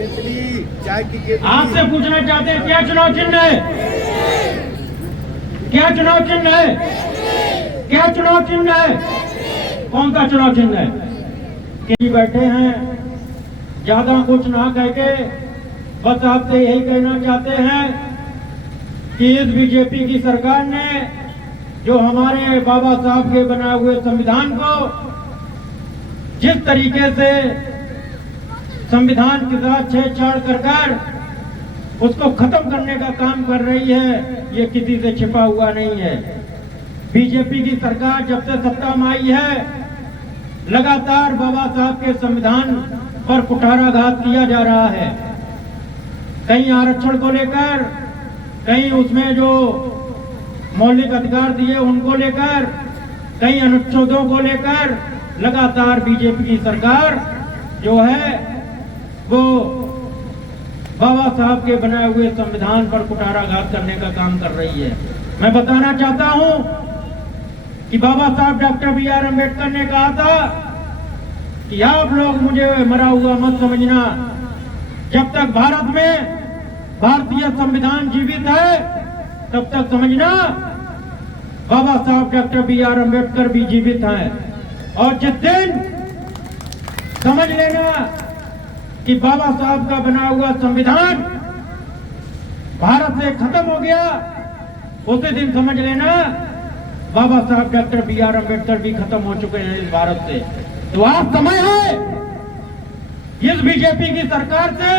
आपसे पूछना चाहते हैं, क्या चुनाव चिन्ह है? क्या चुनाव चिन्ह है? क्या चुनाव चिन्ह है? कौन सा चुनाव चिन्ह है? कि बैठे हैं, ज्यादा कुछ ना कह के बस आपसे यही कहना चाहते हैं कि इस बीजेपी की सरकार ने जो हमारे बाबा साहब के बनाए हुए संविधान को जिस तरीके से संविधान के साथ छेड़छाड़ कर उसको खत्म करने का काम कर रही है, ये किसी से छिपा हुआ नहीं है। बीजेपी की सरकार जब से सत्ता में आई है, लगातार बाबा साहब के संविधान पर कुठाराघात किया जा रहा है। कहीं आरक्षण को लेकर, कहीं उसमें जो मौलिक अधिकार दिए उनको लेकर, कई अनुच्छेदों को लेकर लगातार बीजेपी की सरकार जो है वो बाबा साहब के बनाए हुए संविधान पर कुठाराघात करने का काम कर रही है। मैं बताना चाहता हूं कि बाबा साहब डॉक्टर B.R. अम्बेडकर ने कहा था कि आप लोग मुझे मरा हुआ मत समझना, जब तक भारत में भारतीय संविधान जीवित है तब तक समझना बाबा साहब डॉक्टर B.R. अम्बेडकर भी जीवित हैं। और जिस दिन समझ लेना कि बाबा साहब का बना हुआ संविधान भारत से खत्म हो गया, उसी दिन समझ लेना बाबा साहब डॉक्टर B.R. अम्बेडकर भी खत्म हो चुके हैं इस भारत से। तो आज समय है इस बीजेपी की सरकार से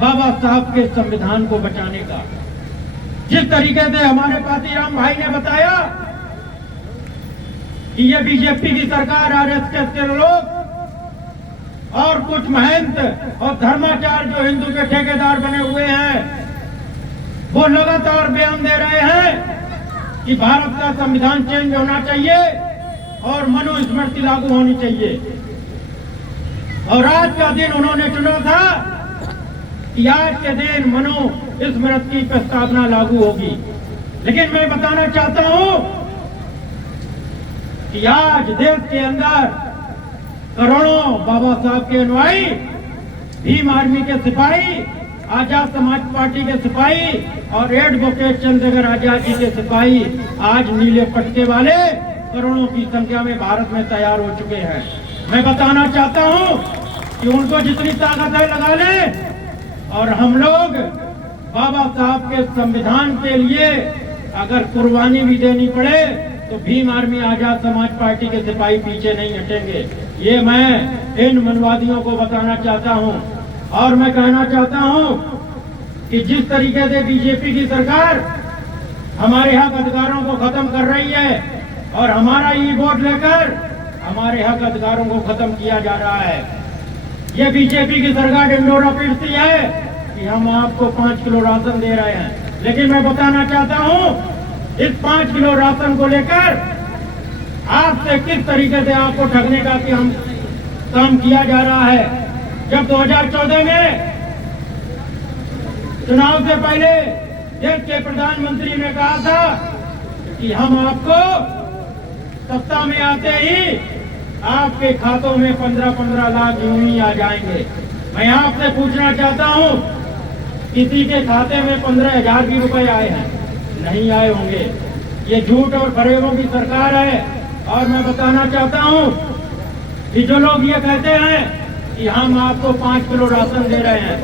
बाबा साहब के संविधान को बचाने का। जिस तरीके से हमारे पातीराम भाई ने बताया कि ये बीजेपी की सरकार आरएसएस के लोग और कुछ महंत और धर्माचार्य जो हिंदू के ठेकेदार बने हुए हैं, वो लगातार बयान दे रहे हैं कि भारत का संविधान चेंज होना चाहिए और मनुस्मृति लागू होनी चाहिए। और आज का दिन उन्होंने चुना था कि आज के दिन मनुस्मृति की प्रस्तावना लागू होगी। लेकिन मैं बताना चाहता हूं कि आज देश के अंदर करोड़ों बाबा साहब के अनुयायी, भीम आर्मी के सिपाही, आजाद समाज पार्टी के सिपाही और एडवोकेट चंद्रशेखर आजाद जी के सिपाही आज नीले पटके वाले करोड़ों की संख्या में भारत में तैयार हो चुके हैं। मैं बताना चाहता हूं कि उनको जितनी ताकत है लगा लें, और हम लोग बाबा साहब के संविधान के लिए अगर कुर्बानी भी देनी पड़े तो भीम आर्मी आजाद समाज पार्टी के सिपाही पीछे नहीं हटेंगे। ये मैं इन मनवादियों को बताना चाहता हूं। और मैं कहना चाहता हूं कि जिस तरीके से बीजेपी की सरकार हमारे हक अधिकारों को खत्म कर रही है और हमारा ई वोट लेकर हमारे हक अधिकारों को खत्म किया जा रहा है, ये बीजेपी की सरकार ढिंढोरा पीटती है कि हम आपको 5 किलो राशन दे रहे हैं। लेकिन मैं बताना चाहता हूं इस 5 किलो राशन को लेकर आपसे किस तरीके से आपको ठगने का कि हम काम किया जा रहा है। जब 2014 में चुनाव से पहले देश के प्रधानमंत्री ने कहा था कि हम आपको सत्ता में आते ही आपके खातों में 15-15 लाख यूं ही आ जाएंगे। मैं आपसे पूछना चाहता हूं, किसी के खाते में 15,000 भी रुपए आए हैं? नहीं आए होंगे। ये झूठ और फरेबों की सरकार है। और मैं बताना चाहता हूं कि जो लोग ये कहते हैं कि हम आपको 5 किलो राशन दे रहे हैं,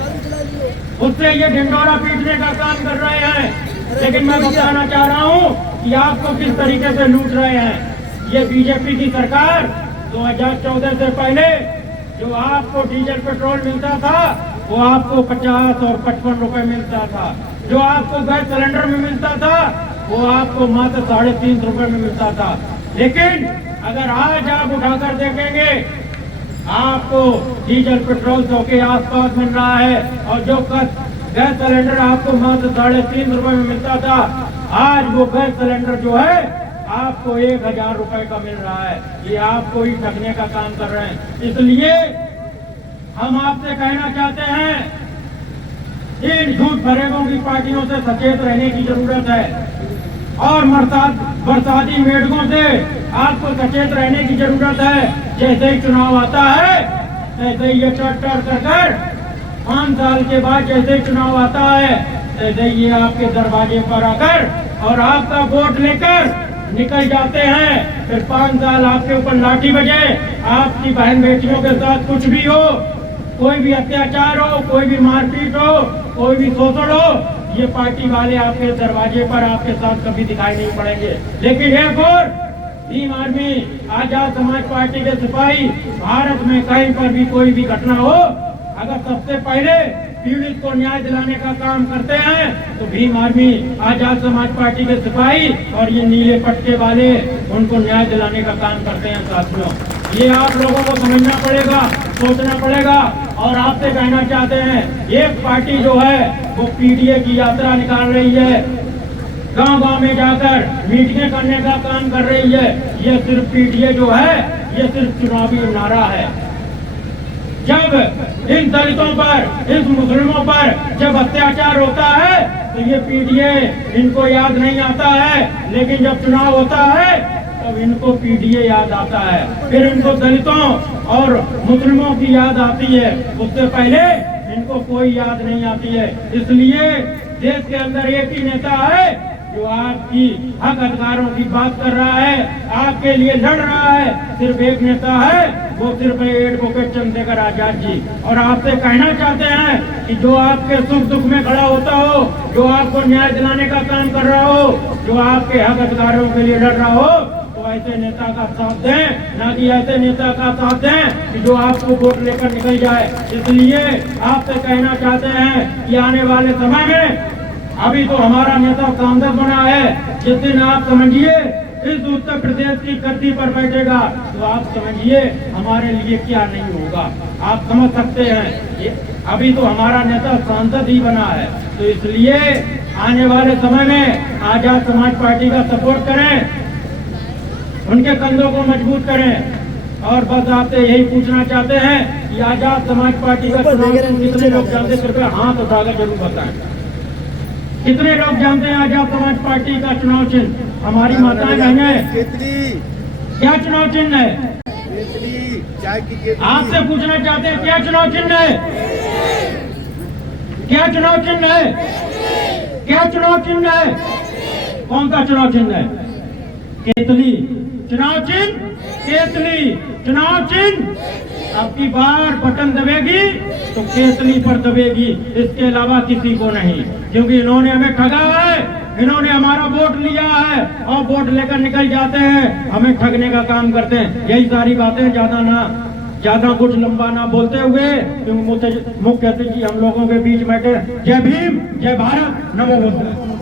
उससे ये ढिंढोरा पीटने का काम कर रहे हैं। लेकिन मैं बताना चाह रहा हूं कि आपको किस तरीके से लूट रहे हैं। ये बीजेपी की सरकार 2014 से पहले जो आपको डीजल पेट्रोल मिलता था वो आपको 50 और 55 रुपए मिलता था। जो आपको गैस सिलेंडर में मिलता था वो आपको मात्र 3.5 रुपए में मिलता था। लेकिन अगर आज आप उठाकर देखेंगे, आपको डीजल पेट्रोल 100 के आसपास मिल रहा है और जो गैस सिलेंडर आपको मात्र 3.5 रुपए में मिलता था, आज वो गैस सिलेंडर जो है आपको 1,000 रुपए का मिल रहा है। ये आपको ही ठगने का काम कर रहे हैं। इसलिए हम आपसे कहना चाहते हैं, इन झूठ फरेबों की पार्टियों से सचेत रहने की जरूरत है और बरसाती मेढकों से आपको सचेत रहने की जरूरत है। जैसे ही चुनाव आता है तैसे ही ये टट कर 5 साल के बाद जैसे चुनाव आता है ऐसे ये आपके दरवाजे पर आकर और आपका वोट लेकर निकल जाते हैं। फिर 5 साल आपके ऊपर लाठी बजे, आपकी बहन बेटियों के साथ कुछ भी हो, कोई भी अत्याचार हो, कोई भी मारपीट हो, कोई भी शोषण हो, ये पार्टी वाले आपके दरवाजे पर आपके साथ कभी दिखाई नहीं पड़ेंगे। लेकिन एक और भीम आर्मी, आजाद समाज पार्टी के सिपाही भारत में कहीं पर भी कोई भी घटना हो, अगर सबसे पहले पीड़ित को न्याय दिलाने का काम करते हैं तो भीम आर्मी, आजाद समाज पार्टी के सिपाही और ये नीले पट्टे वाले उनको न्याय दिलाने का काम करते हैं। साथियों, ये आप लोगों को समझना पड़ेगा, सोचना पड़ेगा। और आपसे कहना चाहते हैं, एक पार्टी जो है वो पीडीए की यात्रा निकाल रही है, गांव-गांव में जाकर मीटिंगें करने का काम कर रही है। ये सिर्फ पीडीए जो है ये सिर्फ चुनावी नारा है। जब इन दलितों पर, इस मुस्लिमों पर जब अत्याचार होता है तो ये पीडीए इनको याद नहीं आता है, लेकिन जब चुनाव होता है तब इनको पीडीए याद आता है। फिर इनको दलितों और मुस्लिमों की याद आती है, उससे पहले इनको कोई याद नहीं आती है। इसलिए देश के अंदर एक ही नेता है जो आपकी हक अधिकारों की बात कर रहा है, आपके लिए लड़ रहा है। सिर्फ एक नेता है, वो सिर्फ एडवोकेट चंद्रशेखर आजाद जी। और आपसे कहना चाहते हैं कि जो आपके सुख दुख में खड़ा होता हो, जो आपको न्याय दिलाने का काम कर रहा हो, जो आपके हक अधिकारों के लिए लड़ रहा हो, तो ऐसे नेता का साथ दें, ना कि ऐसे नेता का साथ दें कि जो आपको वोट लेकर निकल जाए। इसलिए आपसे कहना चाहते हैं कि आने वाले समय में, अभी तो हमारा नेता सांसद बना है, जिस दिन आप समझिए इस उत्तर प्रदेश की गद्दी पर बैठेगा तो आप समझिए हमारे लिए क्या नहीं होगा। आप समझ सकते हैं, ये अभी तो हमारा नेता सांसद ही बना है, तो इसलिए आने वाले समय में आजाद समाज पार्टी का सपोर्ट करें, उनके कंधों को मजबूत करें। और बस आपसे यही पूछना चाहते हैं कि आजाद समाज पार्टी का चुनाव कितने लोग जानते, कृपया हाथ उठाकर जरूर बताएं। कितने लोग जानते हैं आजाद समाज पार्टी का चुनाव चिन्ह? हमारी माताएं बहनें, क्या चुनाव चिन्ह है? आपसे पूछना चाहते हैं, क्या चुनाव चिन्ह है? क्या चुनाव चिन्ह है? क्या चुनाव चिन्ह है? कौन सा चुनाव चिन्ह है? केतली चुनाव चिन्ह, केतली चुनाव चिन्ह। अब की बार बटन दबेगी तो केतली पर दबेगी, इसके अलावा किसी को नहीं। क्योंकि इन्होंने हमें ठगा है, इन्होंने हमारा वोट लिया है और वोट लेकर निकल जाते हैं, हमें ठगने का काम करते हैं। यही सारी बातें, ज्यादा कुछ लंबा ना बोलते हुए, क्योंकि मुख्य अतिथि हम लोगों के बीच बैठे। जय भीम, जय भारत, नमो बुद्ध।